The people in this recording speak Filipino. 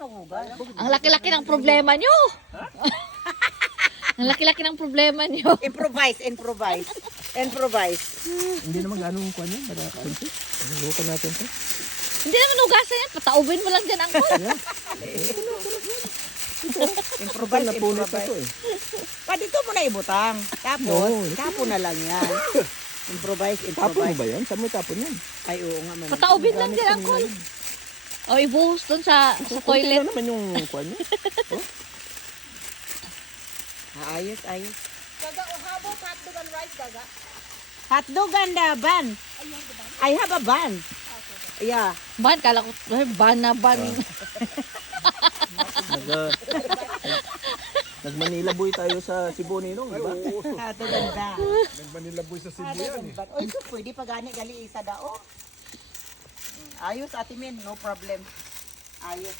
maghugas. Ang laki-laki ng problema nyo. Ang laki-laki ng problema nyo. Improvise. Hindi naman ganong kuha niya. Para konti. Subukan natin to. Hindi naman hugasan yan. Pataubin mo lang dyan ang kon. Improvise. Napunit na to eh. Pa dito mo na ibutang. Tapos, tapon na lang yan. Improvise. Tapon mo ba yan? Saan mo tapon yan? Ay, oo nga man. Pataubin lang dyan ang kon. O ibuhos dun sa Konti toilet. lang naman yung kuha niya. Ayos. Gaga, o habo, hotdog and rice, gaga. Hotdog and ban. I have a ban. Yeah. Ban, kala ko, ban na ban. Nag-Manila boy tayo sa Cebu Ninong, di ba? Hotdog and ban. Nagmanila boy sa Cebu yan eh. Oy, so pwede pa gani gali isa dao. Ayos, Ate Min, no problem. Ayos.